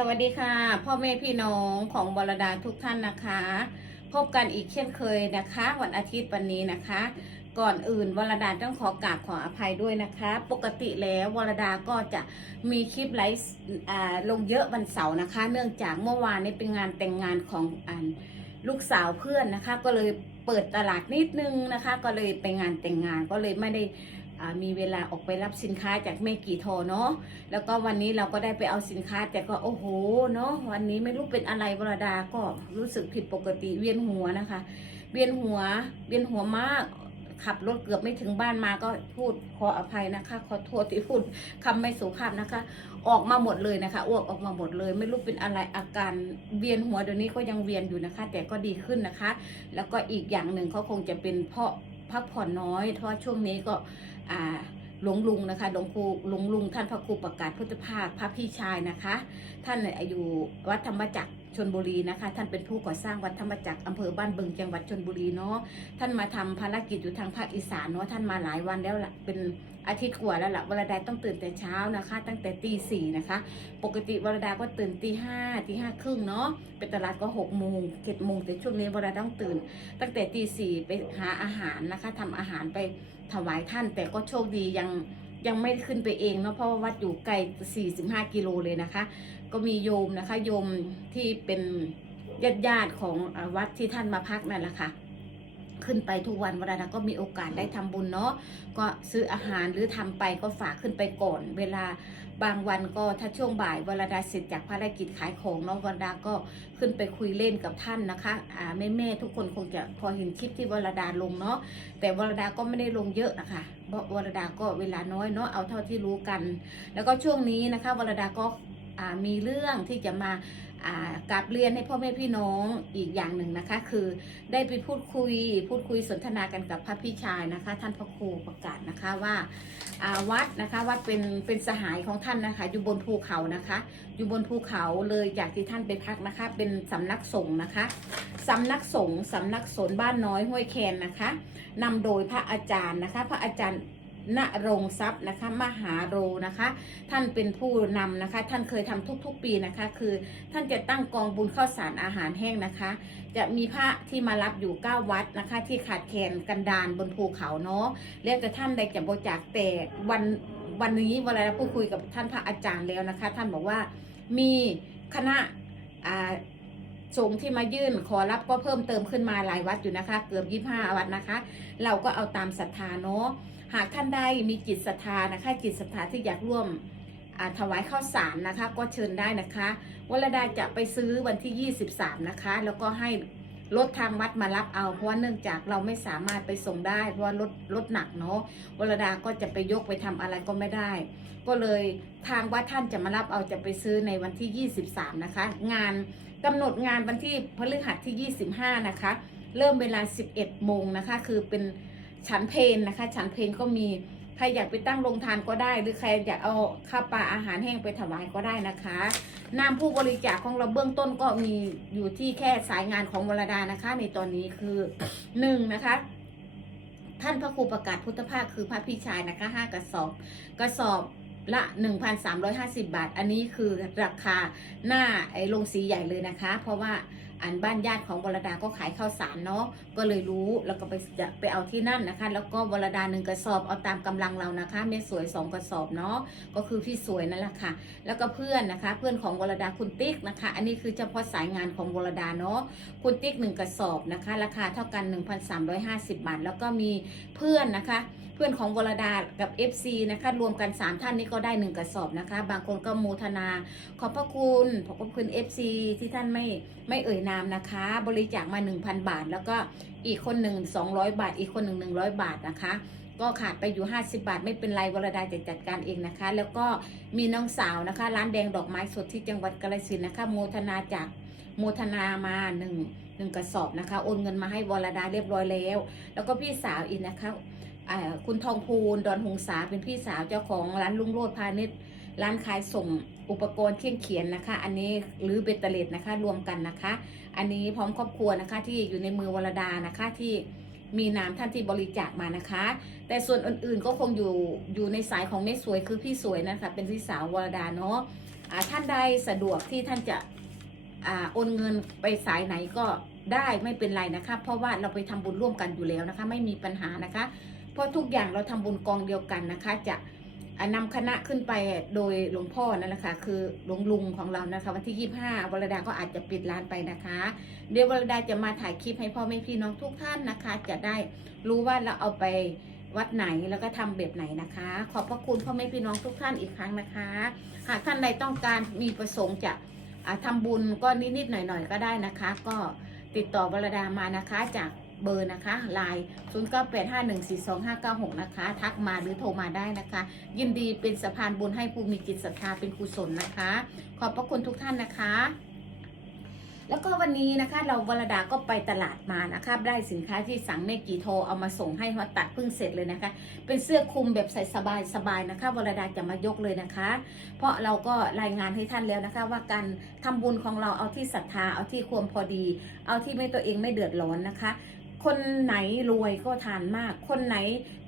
สวัสดีค่ะ พ่อแม่พี่น้องของบรดาทุกท่านนะคะ พบกันอีกเช่นเคยนะคะ วันอาทิตย์วันนี้นะคะ ก่อนอื่นวรดาต้องขอกราบขออภัยด้วยนะคะ ปกติแล้ววรดาก็จะมีคลิปไลฟ์ลงเยอะวันเสาร์นะคะ เนื่องจากเมื่อวานนี้เป็นงานแต่งงานของอันลูกสาวเพื่อนนะคะ ก็เลยเปิดตลาดนิดนึงนะคะ ก็เลยไปงานแต่งงานก็เลยไม่ได้ มีเวลาออกไปรับสินค้าจากเมกี่โทเนาะแล้วก็วันนี้เราก็ได้ไปเอาสินค้าแต่ก็โอ้โหเนาะวันนี้ไม่รู้เป็นอะไรวรดาก็รู้สึกผิดปกติเวียนหัวนะคะ เวียนหัวเวียนหัวมากขับรถเกือบไม่ถึงบ้านมาก็พูดขออภัยนะคะ ขอโทษที่พูดคำไม่สุภาพนะคะ ออกมาหมดเลยนะคะอ้วกออกมาหมดเลย ไม่รู้เป็นอะไรอาการเวียนหัวเดี๋ยวนี้ก็ยังเวียนอยู่นะคะ แต่ก็ดีขึ้นนะคะ แล้วก็อีกอย่างหนึ่งเขาคงจะเป็นเพราะพักผ่อนน้อยเพราะช่วงนี้ก็ หลวงลุงนะคะหลวงครูหลวงลุงท่านพระครูประกาศพุทธภาคพระพี่ชายนะคะ ท่านอายุวัดธรรมจักร ชนบุรีนะคะ ท่านเป็นผู้ก่อสร้างวัดธรรมจักรอำเภอบ้านบึงจังหวัดชนบุรีเนาะท่านมาทำภารกิจอยู่ทางภาคอีสานเนาะท่านมาหลายวันแล้วละเป็นอาทิตย์กว่าแล้วล่ะวรดาต้องตื่นแต่เช้านะคะ ตั้งแต่ตีสี่นะคะ ปกติวรดาก็ตื่นตีห้าตีห้าครึ่งเนาะไปตลาดก็หกโมงเจ็ดโมงแต่ช่วงนี้วรดาต้องตื่น ตั้งแต่ตีสี่ไปหาอาหารนะคะทำอาหารไปถวายท่าน แต่ก็โชคดียังยังไม่ขึ้นไปเองเนาะเพราะว่าวัดอยู่ไกล45 กิโลเลยนะคะ ก็มีโยมนะคะ โยมที่เป็นญาติญาติของวัดที่ท่านมาพักนั่นแหละค่ะขึ้นไปทุกวันวลาเราก็มีโอกาสได้ทำบุญเนาะก็ซื้ออาหารหรือทำไปก็ฝากขึ้นไปก่อน เวลาบางวันก็ถ้าช่วงบ่ายวลาดาเสร็จจากภารกิจขายของเนาะวลาดาก็ขึ้นไปคุยเล่นกับท่านนะคะอ่าแม่แม่ๆทุกคนคงจะพอเห็นคลิปที่วรดาลงเนาะแต่วรดาก็ไม่ได้ลงเยอะนะคะเพราะวรดาก็เวลาน้อยเนาะเอาเท่าที่รู้กัน แล้วก็ช่วงนี้นะคะวรดาก็ มีเรื่องที่จะมาากราบเรียนให้พ่อแม่พี่น้องอีกอย่างหนึ่งนะคะ คือได้ไปพูดคุยพูดคุยสนทนากันกับพระพี่ชายนะคะ ท่านพระครูประกาศนะคะว่าาวัดนะคะวัดเป็นเป็นสหายของท่านนะคะ อยู่บนภูเขานะคะ อยู่บนภูเขาเลยอยากที่ท่านไปพักนะคะ เป็นสำนักสงฆ์นะคะสำนักสงฆ์สำนักสนบ้านน้อยห้วยแคนนะคะนำโดยพระอาจารย์นะคะ พระอาจารย์ ณรงทรัพย์นะคะมหาโรนะคะ ท่านเป็นผู้นำนะคะ ท่านเคยทำทุกๆปีนะคะ คือท่านจะตั้งกองบุญข้าวสารอาหารแห้งนะคะ จะมีพระที่มารับอยู่ 9 วัดนะคะ ที่ขาดแคลนกันดานบนภูเขาเนาะแล้วแต่ท่านใดจะบริจาคแต่วันวันนี้เวลาเราพูดคุยกับท่านพระอาจารย์แล้วนะคะ ท่านบอกว่ามีคณะสงฆ์ที่มายื่นขอรับก็เพิ่มเติมขึ้นมาหลายวัดอยู่นะคะ เกือบ25วัดนะคะ เราก็เอาตามศรัทธาเนาะ หากท่านได้มีจิตศรัทธานะคะ จิตศรัทธาที่อยากร่วมถวายข้าวสารนะคะ ก็เชิญได้นะคะวรดาจะไปซื้อวันที่ 23 นะคะ แล้วก็ให้รถทางวัดมารับเอา เพราะว่าเนื่องจากเราไม่สามารถไปส่งได้ เพราะว่ารถรถหนักเนาะวรดาก็จะไปยกไปทำอะไรก็ไม่ได้ ก็เลยทางวัดท่านจะมารับเอาจะไปซื้อในวันที่ 23 นะคะ งานกำหนดงานวันที่พฤหัสที่ 25 นะคะ เริ่มเวลา 11 โมงนะคะ คือเป็น ฉันเพนนะคะ ฉันเพนก็มีใครอยากไปตั้งโรงทานก็ได้ หรือใครอยากเอาข้าวปลาอาหารแห้งไปถวายก็ได้นะคะนามผู้บริจาคของเราเบื้องต้นก็มีอยู่ที่แค่สายงานของวรดานะคะ ในตอนนี้คือหนึ่งนะคะท่านพระครูประกาศพุทธภาคคือพระพี่ชายนะคะห้ากระสอบกระสอบละ 1,350 บาท อันนี้คือราคาหน้าไอ้โรงสีใหญ่เลยนะคะ เพราะว่า อันบ้านญาติของวรดาก็ขายข้าวสารเนาะก็เลยรู้แล้วก็ไปจะไปเอาที่นั่นนะคะ แล้วก็วรดาหนึ่งกระสอบเอาตามกำลังเรานะคะเมสวยสองกระสอบเนาะก็คือพี่สวยนั่นแหละค่ะ แล้วก็เพื่อนนะคะ เพื่อนของวรดาคุณติ๊กนะคะ อันนี้คือเฉพาะสายงานของวรดาเนาะคุณติ๊กหนึ่งกระสอบนะคะ ราคาเท่ากัน 1,350 บาท แล้วก็มีเพื่อนนะคะเพื่อนของวรดากับ FC นะคะรวมกัน 3 ท่านนี้ก็ได้ 1 กระสอบนะคะ บางคนก็โมทนา ขอบพระคุณ ขอบพระคุณ FC ที่ท่านไม่ไม่เอ่ยนามนะคะ บริจาคมา 1,000 บาท แล้วก็อีกคนหนึ่ง200 บาท อีกคนหนึ่ง100 บาทนะคะ ก็ขาดไปอยู่ 50 บาท ไม่เป็นไรวรดาจะจัดการเองนะคะ แล้วก็มีน้องสาวนะคะ ร้านแดงดอกไม้สดที่จังหวัดกาฬสินธุ์นะคะโมทนาจากโมทนามาหนึ่งหนึ่งกระสอบนะคะ โอนเงินมาให้วรดาเรียบร้อยแล้ว แล้วก็พี่สาวอีกนะคะคุณทองพูนดอนหงษาเป็นพี่สาวเจ้าของร้านลุงโรดพาณิชย์ร้านขายส่ง อุปกรณ์เครื่องเขียนนะคะ อันนี้หรือเบตเตอร์เลตนะคะรวมกันนะคะ อันนี้พร้อมครอบครัวนะคะที่อยู่ในมือวรดานะคะที่มีนามท่านที่บริจาคมานะคะ แต่ส่วนอื่นๆก็คงอยู่อยู่ในสายของแม่สวยคือพี่สวยนะคะเป็นพี่สาววรดาเนาะอ่าท่านใดสะดวกที่ท่านจะอโอนเงินไปสายไหนก็ได้ไม่เป็นไรนะคะ เพราะว่าเราไปทำบุญร่วมกันอยู่แล้วนะคะ ไม่มีปัญหานะคะ เพราะทุกอย่างเราทำบุญกองเดียวกันนะคะ จะ นำคณะขึ้นไปโดยหลวงพ่อนั่นแหละค่ะคือหลวงลุงของเรานะคะ วันที่ 25วรดาก็อาจจะปิดร้านไปนะคะ เดี๋ยววรดาจะมาถ่ายคลิปให้พ่อแม่พี่น้องทุกท่านนะคะ จะได้รู้ว่าเราเอาไปวัดไหนแล้วก็ทำแบบไหนนะคะ ขอบพระคุณพ่อแม่พี่น้องทุกท่านอีกครั้งนะคะ หากท่านใดต้องการมีประสงค์จะอ่าทำบุญก็นิดๆหน่อยๆก็ได้นะคะ ก็ติดต่อวรดามานะคะจาก เบอร์นะคะไลน์0985142596 นะคะ ทักมาหรือโทรมาได้นะคะ ยินดีเป็นสะพานบุญให้ผู้มีจิตศรัทธาเป็นกุศลนะคะ ขอบพระคุณทุกท่านนะคะแล้วก็วันนี้นะคะเราวรดาก็ไปตลาดมานะคะได้สินค้าที่สั่งเมกีโทรเอามาส่งให้หัวตัดเพิ่งเสร็จเลยนะคะ เป็นเสื้อคลุมแบบใส่สบายสบายๆนะคะวรดาจะมายกเลยนะคะ เพราะเราก็รายงานให้ท่านแล้วนะคะ ว่าการทำบุญของเราเอาที่ศรัทธาเอาที่ความพอดี เอาที่ไม่ตัวเองไม่เดือดร้อนนะคะ คนไหนรวยก็ทานมาก คนไหน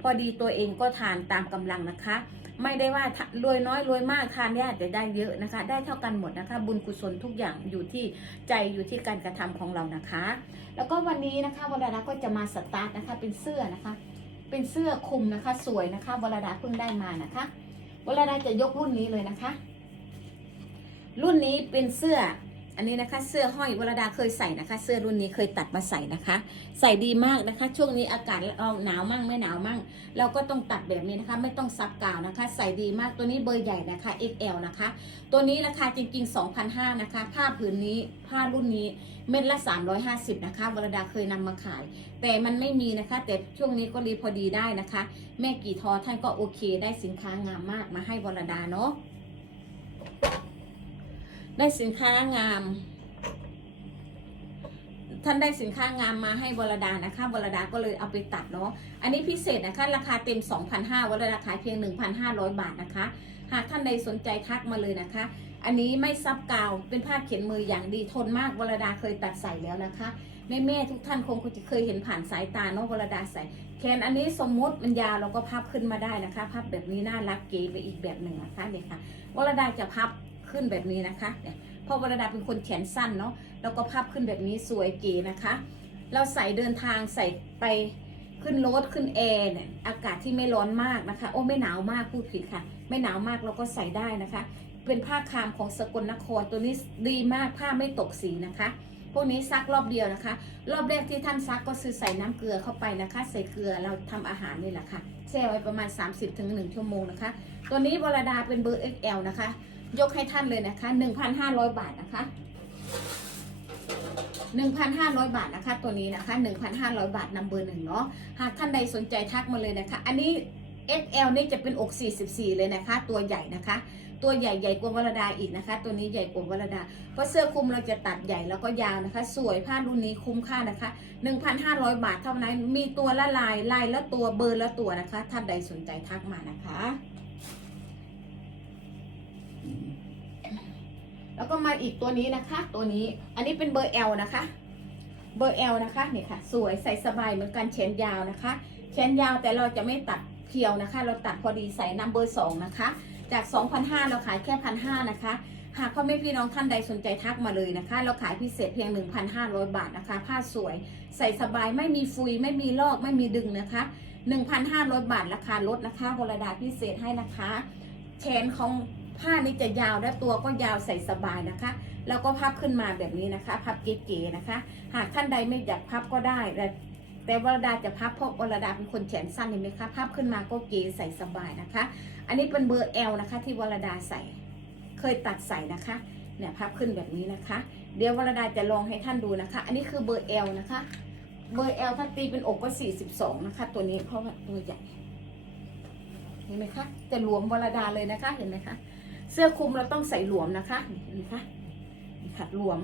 พอดีตัวเองก็ทานตามกำลังนะคะ ไม่ได้ว่ารวยน้อยรวยมากทานได้แต่ได้เยอะนะคะ ได้เท่ากันหมดนะคะ บุญกุศลทุกอย่างอยู่ที่ใจอยู่ที่การกระทำของเรานะคะ แล้วก็วันนี้นะคะวรดาก็จะมาสตาร์ทนะคะเป็นเสื้อนะคะ เป็นเสื้อคลุมนะคะสวยนะคะวรดาเพิ่งได้มานะคะวรดาจะยกรุ่นนี้เลยนะคะ รุ่นนี้เป็นเสื้อ อันนี้นะคะเสื้อห้อยวรดาเคยใส่นะคะ เสื้อรุ่นนี้เคยตัดมาใส่นะคะ ใส่ดีมากนะคะ ช่วงนี้อากาศเราหนาวมั่งไม่หนาวมั่ง เราก็ต้องตัดแบบนี้นะคะ ไม่ต้องซับกาวนะคะ ใส่ดีมากตัวนี้เบอร์ใหญ่นะคะ XL นะคะ ตัวนี้ราคาจริง ๆ 2,500นะคะ ผ้าผืนนี้ผ้ารุ่นนี้เม็ดละ 350 นะคะวรดาเคยนำมาขาย แต่มันไม่มีนะคะ แต่ช่วงนี้ก็รีพอดีได้นะคะ แม่กี่ทอท่านก็โอเค ได้สินค้างามมากมาให้วรดาเนาะ ได้สินค้างาม ท่านได้สินค้างามมาให้วรดานะคะวรดาก็เลยเอาไปตัดเนาะอันนี้พิเศษนะคะ ราคาเต็ม 2,500วรดาขายเพียง 1,500 บาทนะคะ หากท่านใดสนใจทักมาเลยนะคะ อันนี้ไม่ซับกาวเป็นผ้าเขียนมืออย่างดีทนมากวรดาเคยตัดใส่แล้วนะคะแม่แม่ๆทุกท่านคงจะเคยเห็นผ่านสายตาเนาะวรดาใส่แขนอันนี้สมมติมันยาวเราก็พับขึ้นมาได้นะคะ พับแบบนี้น่ารักเก๋ไปอีกแบบหนึ่งนะคะเนี่ยค่ะวรดาจะพับ ขึ้นแบบนี้นะคะเนี่ยเพราะวรดาเป็นคนแขนสั้นเนาะแล้วก็พับขึ้นแบบนี้สวยเก๋นะคะ เราใส่เดินทางใส่ไปขึ้นรถขึ้นแอร์เนี่ยอากาศที่ไม่ร้อนมากนะคะ โอ้ไม่หนาวมากพูดผิดค่ะ ไม่หนาวมากเราก็ใส่ได้นะคะ เป็นผ้าคามของสกลนครตัวนี้ดีมากผ้าไม่ตกสีนะคะพวกนี้ซักรอบเดียวนะคะ รอบแรกที่ท่านซักก็คือใส่น้ำเกลือเข้าไปนะคะ ใส่เกลือเราทำอาหารนี่แหละค่ะแช่ไว้ประมาณ 30-1ถึง1ชั่วโมงนะคะ ตัวนี้วรดาเป็นเบอร์ XL นะคะ ยกให้ท่านเลยนะคะ 1,500 บาทนะคะ 1,500 บาทนะคะ ตัวนี้นะคะ 1,500 บาทนำเบอร์หนึ่งเนาะ หากท่านใดสนใจทักมาเลยนะคะ อันนี้ XL นี่จะเป็นอก 44 เลยนะคะ ตัวใหญ่นะคะ ตัวใหญ่ใหญ่กว่าวรดาอีกนะคะ ตัวนี้ใหญ่กว่าวรดา เพราะเสื้อคลุมเราจะตัดใหญ่แล้วก็ยาวนะคะ สวยผ้ารุ่นนี้คุ้มค่านะคะ 1,500 บาทเท่านั้น มีตัวละลาย ลายละตัว เบอร์ละตัวนะคะ ท่านใดสนใจทักมานะคะ แล้วก็มาอีกตัวนี้นะคะ ตัวนี้อันนี้เป็นเบอร์ L นะคะ เบอร์ L นะคะเนี่ยค่ะ สวยใส่สบายเหมือนกันแขนยาวนะคะ แขนยาวแต่เราจะไม่ตัดเพียวนะคะ เราตัดพอดีใส่นัมเบอร์สองนะคะ จาก 2,500เราขายแค่1,500นะคะหากพ่อแม่พี่น้องท่านใดสนใจทักมาเลยนะคะ เราขายพิเศษเพียง 1,500 บาทนะคะ ผ้าสวย ใส่สบายไม่มีฟุย ไม่มีลอกไม่มีดึงนะคะ 1,500 บาทราคาลดนะคะวรดาพิเศษให้นะคะแขนของ ผ้านี้จะยาวและตัวก็ยาวใส่สบายนะคะ แล้วก็พับขึ้นมาแบบนี้นะคะ พับเก๋ๆนะคะ หากท่านใดไม่อยากพับก็ได้แต่แต่วรดาจะพับเพราะวรดาเป็นคนแขนสั้นเห็นไหมคะพับขึ้นมาก็เก๋ใส่สบายนะคะ อันนี้เป็นเบอร์ L นะคะ ที่วรดาใส่ เคยตัดใส่นะคะเนี่ยพับขึ้นแบบนี้นะคะ เดี๋ยววรดาจะลองให้ท่านดูนะคะ อันนี้คือเบอร์ L นะคะ เบอร์ L ถ้าตีเป็นอกก็ 42 นะคะ ตัวนี้เพราะว่าตัวใหญ่เห็นไหมคะ จะหลวมวรดาเลยนะคะ เห็นไหมคะ เสื้อคลุมเราต้องใส่หลวมนะคะนี่คะนี่ค่ะหลวม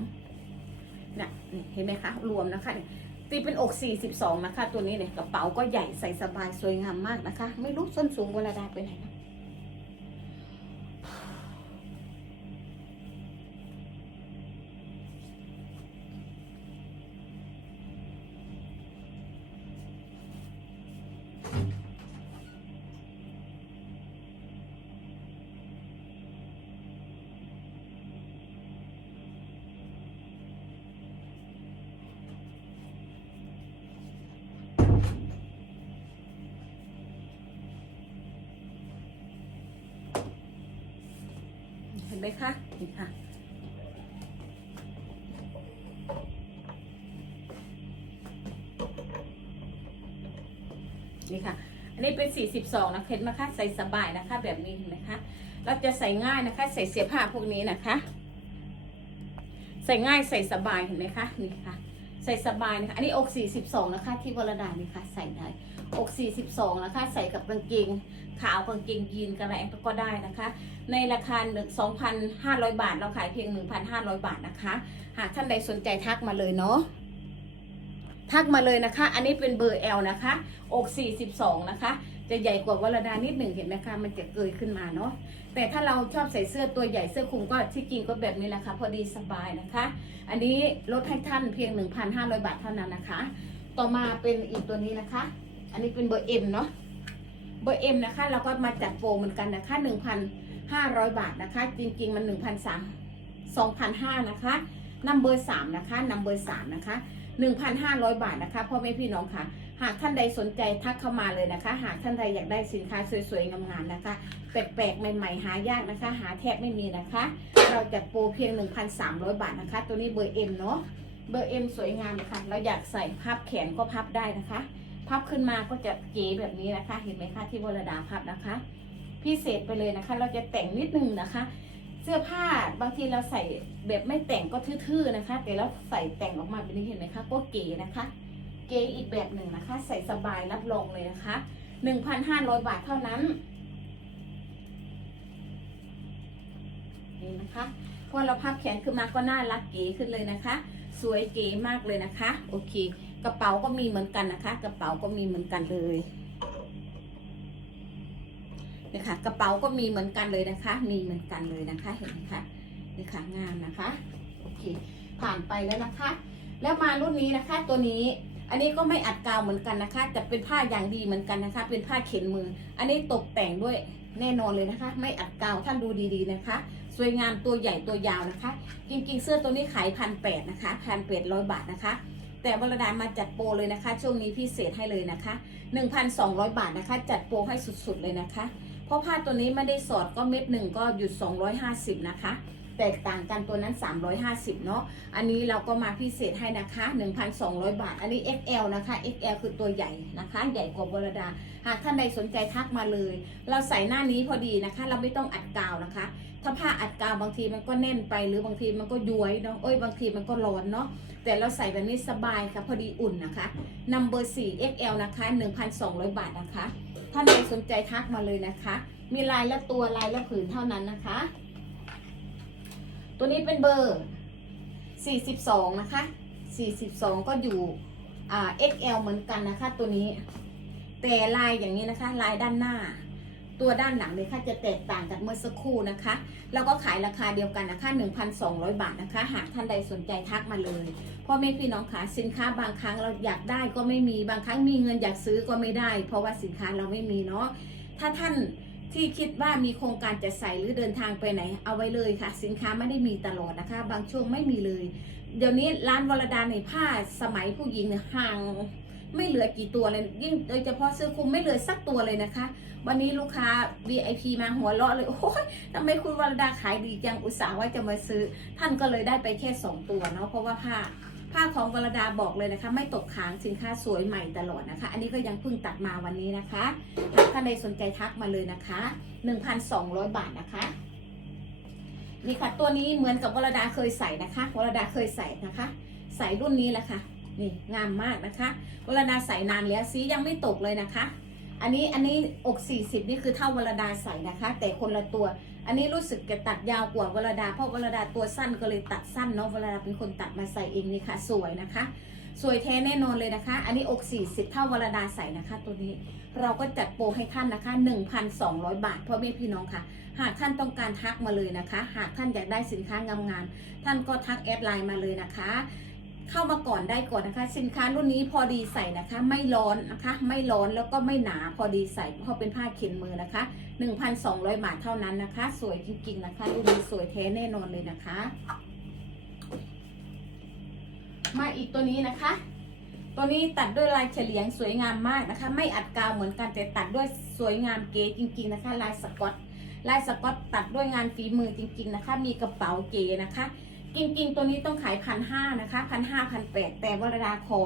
นะนี่เห็นไหมคะหลวมนะคะตีเป็นอก42นะคะ ตัวนี้เนี่ยกระเป๋าก็ใหญ่ใส่สบายสวยงามมากนะคะ ไม่รู้ส้นสูงวรดาไปไหนนะ ห็นไหมคะนี่ค่ะ นี่ค่ะ อันนี้เป็น 42 นะเห็นไหมคะ ใส่สบายนะคะ แบบนี้เห็นไหมคะเราจะใส่ง่ายนะคะ ใส่เสียผ้าพวกนี้นะคะ ใส่ง่ายใส่สบายเห็นไหมคะนี่ค่ะใส่สบายนะคะ อันนี้อก 42 นะคะ ที่วรดานี่ค่ะ ใส่ได้ อก 42 นะคะ ใส่กับกางเกงขาวกางเกงยีนกระแรงก็ได้นะคะ ในราคา 2,500 บาท เราขายเพียง 1,500 บาทนะคะ หากท่านใดสนใจทักมาเลยเนาะทักมาเลยนะคะ อันนี้เป็นเบอร์ L นะคะ อก 42 นะคะ จะใหญ่กว่าวรดานิดหนึ่งเห็นไหมคะ มันจะเกยขึ้นมาเนาะ แต่ถ้าเราชอบใส่เสื้อตัวใหญ่เสื้อคลุมก็ที่จริงก็แบบนี้แหละค่ะ พอดีสบายนะคะ อันนี้ลดให้ท่านเพียง 1,500 บาทเท่านั้นนะคะ ต่อมาเป็นอีกตัวนี้นะคะ อันนี้เป็นเบอร์ M เนาะ เบอร์ M นะคะ เราก็มาจัดโปรเหมือนกันนะคะ 500 บาทนะคะ จริงๆ มัน 1,300 2,500นะคะนัมเบอร์3นะคะนัมเบอร์3นะคะ 1,500 บาทนะคะพ่อแม่พี่น้องค่ะ หากท่านใดสนใจทักเข้ามาเลยนะคะ หากท่านใดอยากได้สินค้าสวยๆงามๆนะคะแปลกๆใหม่ๆหายากนะคะ หาแทบไม่มีนะคะ เราจัดโปรเพียง 1,300 บาทนะคะ ตัวนี้เบอร์ M เนาะเบอร์ M สวยงามเลยค่ะเราอยากใส่พับแขนก็พับได้นะคะ พับขึ้นมาก็จะเก๋แบบนี้นะคะ เห็นไหมคะที่วรดาพับนะคะ พิเศษไปเลยนะคะ เราจะแต่งนิดนึงนะคะ เสื้อผ้าบางทีเราใส่แบบไม่แต่งก็ทื่อๆนะคะ แต่เราใส่แต่งออกมาแบบนี้เห็นไหมคะก็เก๋นะคะ เก๋อีกแบบหนึ่งนะคะ ใส่สบายรับรองเลยนะคะ 1,500 บาทเท่านั้นนี่นะคะพอเราพับแขนขึ้นมาก็น่ารักเก๋ขึ้นเลยนะคะ สวยเก๋มากเลยนะคะ โอเค กระเป๋าก็มีเหมือนกันนะคะ กระเป๋าก็มีเหมือนกันเลย นี่ค่ะ กระเป๋าก็มีเหมือนกันเลยนะคะ มีเหมือนกันเลยนะคะ เห็นไหมคะนี่ค่ะงามนะคะ โอเค ผ่านไปแล้วนะคะ แล้วมารุ่นนี้นะคะ ตัวนี้ อันนี้ก็ไม่อัดกาวเหมือนกันนะคะ จะเป็นผ้าอย่างดีเหมือนกันนะคะ เป็นผ้าเข็นมือ อันนี้ตกแต่งด้วยแน่นอนเลยนะคะ ไม่อัดกาวท่านดูดีๆนะคะ สวยงามตัวใหญ่ตัวยาวนะคะ จริงๆ เสื้อตัวนี้ขายพันแปดนะคะพันแปดร้อยบาทนะคะ แต่วรดามาจัดโปรเลยนะคะ ช่วงนี้พิเศษให้เลยนะคะ 1,200 บาทนะคะ จัดโปรให้สุดๆเลยนะคะ เพราะผ้าตัวนี้ไม่ได้สอดก็เม็ดหนึ่งก็หยุด 250 นะคะ แตกต่างกันตัวนั้น 350 เนาะอันนี้เราก็มาพิเศษให้นะคะ 1,200 บาท อันนี้ XL นะคะ XL คือตัวใหญ่นะคะ ใหญ่กว่าบรดา หากท่านใดสนใจทักมาเลย เราใส่หน้านี้พอดีนะคะ เราไม่ต้องอัดกาวนะคะ ถ้าผ้าอัดกาวบางทีมันก็แน่นไปหรือบางทีมันก็ย้วยเนาะเอ้ยบางทีมันก็ร้อนเนาะ แต่เราใส่แบบนี้สบายค่ะพอดีอุ่นนะคะ number 4 XL นะคะ 1,200 บาทนะคะท่านใดสนใจทักมาเลยนะคะ มีลายละตัวลายละผืนเท่านั้นนะคะ ตัวนี้เป็นเบอร์ 42 นะคะ 42 ก็อยู่อ่า XL เหมือนกันนะคะ ตัวนี้แต่ลายอย่างนี้นะคะ ลายด้านหน้า ตัวด้านหลังเลยค่ะจะแตกต่างจากเมื่อสักครู่นะคะแล้วก็ขายราคาเดียวกันนะคะ 1,200 บาทนะคะ หากท่านใดสนใจทักมาเลย พ่อแม่พี่น้องคะสินค้าบางครั้งเราอยากได้ก็ไม่มีบางครั้งมีเงินอยากซื้อก็ไม่ได้ เพราะว่าสินค้าเราไม่มีเนาะถ้าท่านที่คิดว่ามีโครงการจะใส่หรือเดินทางไปไหน เอาไว้เลยค่ะ สินค้าไม่ได้มีตลอดนะคะ บางช่วงไม่มีเลย เดี๋ยวนี้ร้านวรดาในผ้าสมัยผู้หญิงเนี่ยห่างไม่เหลือกี่ตัวเลยยิ่งโดยเฉพาะเสื้อคลุมไม่เหลือสักตัวเลยนะคะ วันนี้ลูกค้า VIP มาหัวเราะเลย โอ้ยทำไมคุณวรดาขายดีจังอุตส่าห์ว่าจะมาซื้อ ท่านก็เลยได้ไปแค่ 2 ตัวเนาะเพราะว่าผ้า ผ้าของวรดาบอกเลยนะคะ ไม่ตกค้างสินค้าสวยใหม่ตลอดนะคะ อันนี้ก็ยังเพิ่งตัดมาวันนี้นะคะหากท่านใดสนใจทักมาเลยนะคะ 1,200 บาทนะคะนี่ค่ะตัวนี้เหมือนกับวรดาเคยใส่นะคะวรดาเคยใส่นะคะ ใส่รุ่นนี้แหละค่ะนี่งามมากนะคะวรดาใส่นานแล้วสียังไม่ตกเลยนะคะ อันนี้อันนี้อก40นี่คือเท่าวรดาใส่นะคะ แต่คนละตัว อันนี้รู้สึกจะตัดยาวกว่าวรดา เพราะวรดาตัวสั้นก็เลยตัดสั้นเนาะวรดาเป็นคนตัดมาใส่เองนี่ค่ะสวยนะคะ สวยแท้แน่นอนเลยนะคะ อันนี้อก 40 เท่าวรดาใส่นะคะ ตัวนี้เราก็จัดโปรให้ท่านนะคะ 1,200 บาทพ่อแม่พี่น้องค่ะ หากท่านต้องการทักมาเลยนะคะ หากท่านอยากได้สินค้างามๆท่านก็ทักแอดไลน์มาเลยนะคะเข้ามาก่อนได้ก่อนนะคะ สินค้ารุ่นนี้พอดีใส่นะคะ ไม่ร้อนนะคะ ไม่ร้อนแล้วก็ไม่หนาพอดีใส่เพราะเป็นผ้าเข็นมือนะคะ 1,200 บาทเท่านั้นนะคะ สวยจริงๆนะคะรุ่นนี้สวยแท้แน่นอนเลยนะคะ มาอีกตัวนี้นะคะ ตัวนี้ตัดด้วยลายเฉลียงสวยงามมากนะคะ ไม่อัดกาวเหมือนกันแต่ตัดด้วยสวยงามเก๋จริง ๆนะคะ ลายสกอตลายสกอตตัดด้วยงานฝีมือจริง ๆนะคะ มีกระเป๋าเก๋นะคะจริงๆตัวนี้ต้องขายพันห้านะคะพันห้าพันแปดแต่วรดาขอ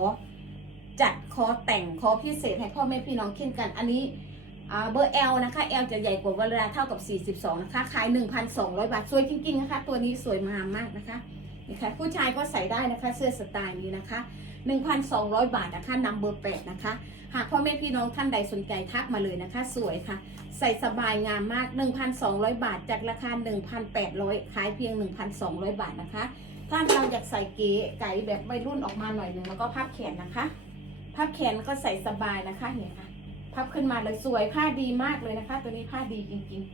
จัดขอแต่งขอพิเศษให้พ่อแม่พี่น้องเช่นกัน อันนี้ เบอร์ L นะคะ L จะใหญ่กว่าวรดาเท่ากับ 42 นะคะ ขาย 1,200 บาท สวยจริงๆ นะคะ ตัวนี้สวยงามมากนะคะนี่ค่ะผู้ชายก็ใส่ได้นะคะ เสื้อสไตล์นี้นะคะ 1,200 บาทนะคะนำเบอร์ 8 นะคะ หากพ่อแม่พี่น้องท่านใดสนใจทักมาเลยนะคะ สวยค่ะ ใส่สบายงามมาก 1,200 บาท จากราคา 1,800 ขายเพียง 1,200 บาทนะคะ ถ้าเราอยากใส่เก๋ไก่แบบวัยรุ่นออกมาหน่อยหนึ่งแล้วก็พับแขนนะคะ พับแขนก็ใส่สบายนะคะเนี่ยค่ะ พับขึ้นมาเลยสวยผ้าดีมากเลยนะคะ ตัวนี้ผ้าดีจริงๆ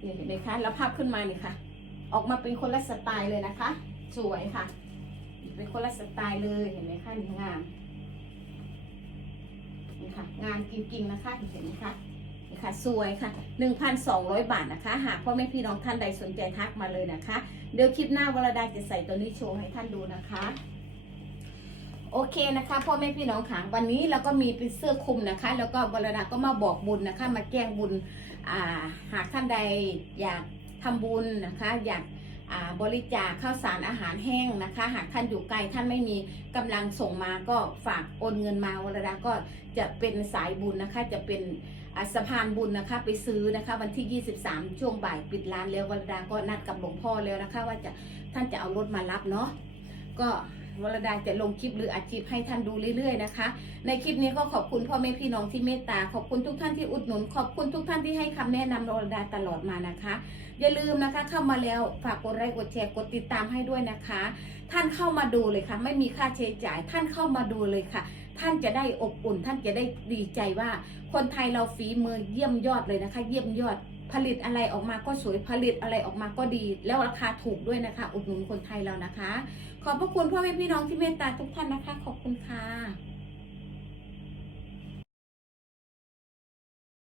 เนี่ยเห็นไหมคะแล้วพับขึ้นมาเนี่ยค่ะ ออกมาเป็นคนละสไตล์เลยนะคะ สวยค่ะ เป็นคนละสไตล์เลยเห็นไหมคะนี่งามนี่ค่ะงามจริงๆนะคะเห็นไหมคะนี่ค่ะสวยค่ะ 1,200 บาทนะคะ หากพ่อแม่พี่น้องท่านใดสนใจทักมาเลยนะคะ เดี๋ยวคลิปหน้าวรดาจะใส่ตัวนี้โชว์ให้ท่านดูนะคะ โอเคนะคะพ่อแม่พี่น้องค่ะวันนี้เราก็มีเป็นเสื้อคลุมนะคะ แล้วก็วรดาก็มาบอกบุญนะคะ มาแจ้งบุญอ่าหากท่านใดอยากทำบุญนะคะ อยากาบริจาคข้าวสารอาหารแห้งนะคะ หากท่านอยู่ไกลท่านไม่มีกำลังส่งมาก็ฝากโอนเงินมาวรดาก็จะเป็นสายบุญนะคะ จะเป็นสะพานบุญนะคะ ไปซื้อนะคะ วันที่ 23 ช่วงบ่ายปิดร้านแล้ววรดาก็นัดกับหลวงพ่อแล้วนะคะ ว่าจะท่านจะเอารถมารับเนาะก็ วรดาจะลงคลิปหรืออัดคลิปให้ท่านดูเรื่อยๆนะคะ ในคลิปนี้ก็ขอบคุณพ่อแม่พี่น้องที่เมตตา ขอบคุณทุกท่านที่อุดหนุน ขอบคุณทุกท่านที่ให้คำแนะนำวรดาตลอดมานะคะ อย่าลืมนะคะเข้ามาแล้วฝากกดไลค์กดแชร์กดติดตามให้ด้วยนะคะ ท่านเข้ามาดูเลยค่ะ ไม่มีค่าใช้จ่าย ท่านเข้ามาดูเลยค่ะท่านจะได้อบอุ่นท่านจะได้ดีใจว่า คนไทยเราฝีมือเยี่ยมยอดเลยนะคะ เยี่ยมยอด ผลิตอะไรออกมาก็สวยผลิตอะไรออกมาก็ดี แล้วราคาถูกด้วยนะคะ อุดหนุนคนไทยเรานะคะ ขอบพระคุณพ่อแม่พี่น้องที่เมตตาทุกท่านนะคะ ขอบคุณค่ะ